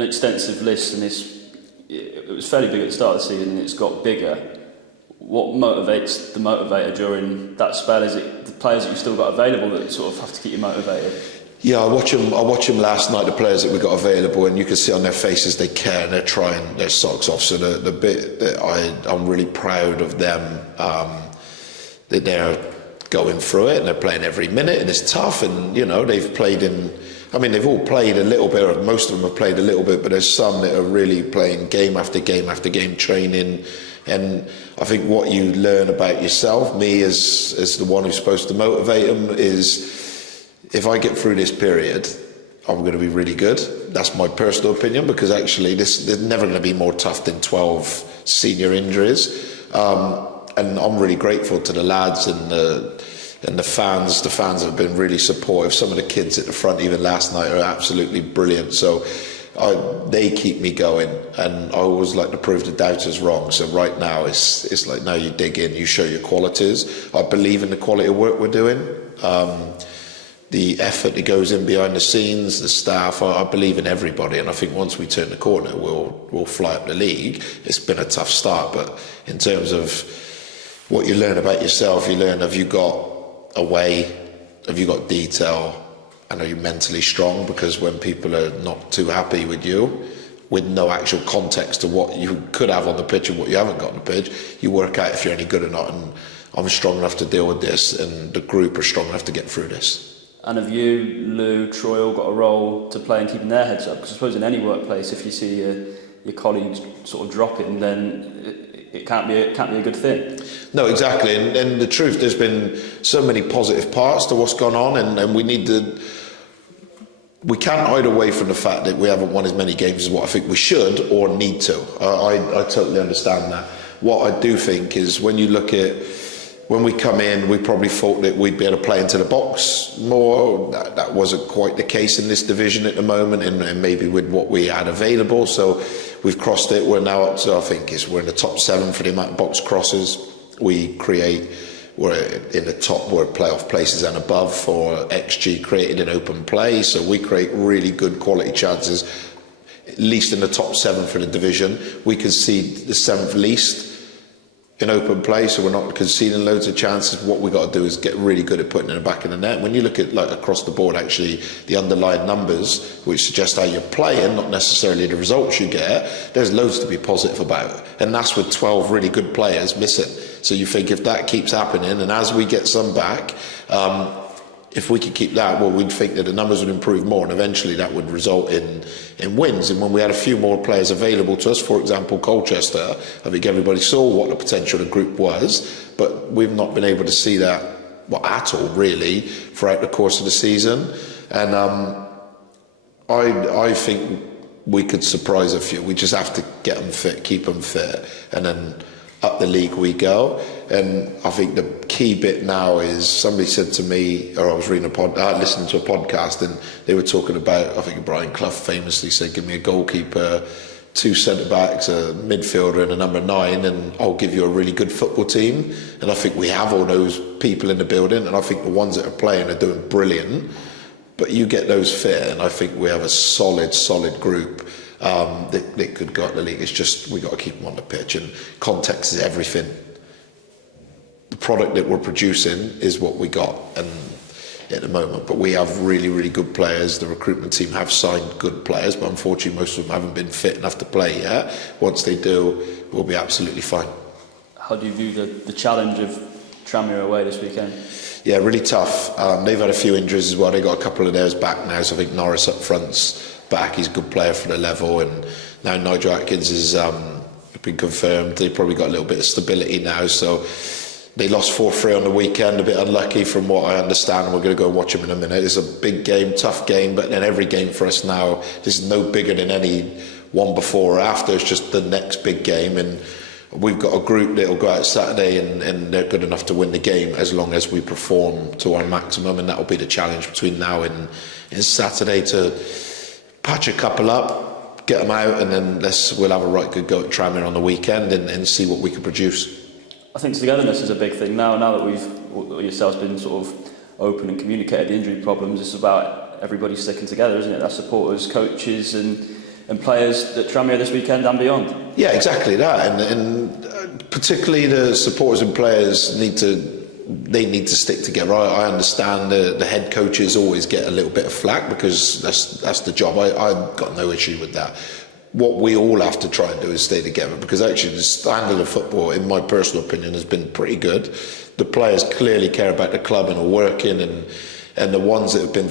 an extensive list, and it was fairly big at the start of the season, and it's got bigger. What motivates the motivator during that spell? Is it the players that you've still got available that sort of have to keep you motivated? Yeah, I watch them last night, the players that we got available, and you can see on their faces they care and they're trying their socks off. So the bit that I'm really proud of them, that they're going through it and they're playing every minute, and it's tough, and they've played they've all played a little bit, or most of them have played a little bit, but there's some that are really playing game after game after game, training. And I think what you learn about yourself, me as the one who's supposed to motivate them, is if I get through this period, I'm going to be really good. That's my personal opinion, because actually there's never going to be more tough than 12 senior injuries. And I'm really grateful to the lads and the fans. The fans have been really supportive. Some of the kids at the front, even last night, are absolutely brilliant. So they keep me going, and I always like to prove the doubters wrong. So right now it's like, now you dig in, you show your qualities. I believe in the quality of work we're doing. The effort that goes in behind the scenes, the staff, I believe in everybody, and I think once we turn the corner, we'll fly up the league. It's been a tough start, but in terms of what you learn about yourself, you learn, have you got a way, have you got detail, and are you mentally strong? Because when people are not too happy with you, with no actual context to what you could have on the pitch and what you haven't got on the pitch, you work out if you're any good or not. And I'm strong enough to deal with this, and the group are strong enough to get through this. And have you, Lou, Troy, all got a role to play in keeping their heads up? Because I suppose in any workplace, if you see your colleagues sort of dropping, then it can't be a good thing. No, exactly. And the truth, there's been so many positive parts to what's gone on, and we can't hide away from the fact that we haven't won as many games as what I think we should or need to. I totally understand that. What I do think is, when you look at, when we come in, we probably thought that we'd be able to play into the box more. That wasn't quite the case in this division at the moment, and maybe with what we had available. So we've crossed it. We're now up to, I think we're in the top 7 for the amount of box crosses we create. We're in the top, we're playoff places and above for XG created in open play. So we create really good quality chances, at least in the top 7 for the division. We concede the 7th least in open play, so we're not conceding loads of chances. What we got to do is get really good at putting it in the back of the net. When you look at, like, across the board, actually the underlying numbers, which suggest how you're playing, not necessarily the results you get, there's loads to be positive about, and that's with 12 really good players missing. So you think, if that keeps happening, and as we get some back, if we could keep that, well, we'd think that the numbers would improve more, and eventually that would result in wins. And when we had a few more players available to us, for example, Colchester, I think everybody saw what the potential of the group was, but we've not been able to see that, well, at all, really, throughout the course of the season. And I think we could surprise a few. We just have to get them fit, keep them fit, and then up the league we go. And I think the key bit now is, somebody said to me, or I was listening to a podcast, and they were talking about, I think Brian Clough famously said, give me a goalkeeper, 2 centre-backs, a midfielder and a number 9, and I'll give you a really good football team. And I think we have all those people in the building, and I think the ones that are playing are doing brilliant. But you get those fit, and I think we have a solid group that could go up the league. It's just, we got to keep them on the pitch, and context is everything. The product that we're producing is what we got, and at the moment, but we have really good players. The recruitment team have signed good players, but unfortunately most of them haven't been fit enough to play yet. Once they do, we'll be absolutely fine. How do you view the challenge of Tranmere away this weekend? Yeah, really tough. They've had a few injuries as well. They got a couple of theirs back now, so I think Norris up front's back. He's a good player for the level, and now Nigel Atkins has been confirmed. They've probably got a little bit of stability now, so they lost 4-3 on the weekend, a bit unlucky from what I understand, and we're going to go watch them in a minute. It's a big game, tough game, but then every game for us now, this is no bigger than any one before or after. It's just the next big game, and we've got a group that will go out Saturday, and they're good enough to win the game as long as we perform to our maximum, and that will be the challenge between now and Saturday, to patch a couple up, get them out, and then we'll have a right good go at Tranmere on the weekend and see what we can produce. I think togetherness is a big thing now that yourselves been sort of open and communicated the injury problems. It's about everybody sticking together, isn't it? That's supporters, coaches, and and players at Tranmere this weekend and beyond. Yeah, exactly that, and particularly the supporters and players need to stick together. I understand the head coaches always get a little bit of flack because that's the job. I've got no issue with that. What we all have to try and do is stay together, because actually the standard of football, in my personal opinion, has been pretty good. The players clearly care about the club and are working, and the ones that have been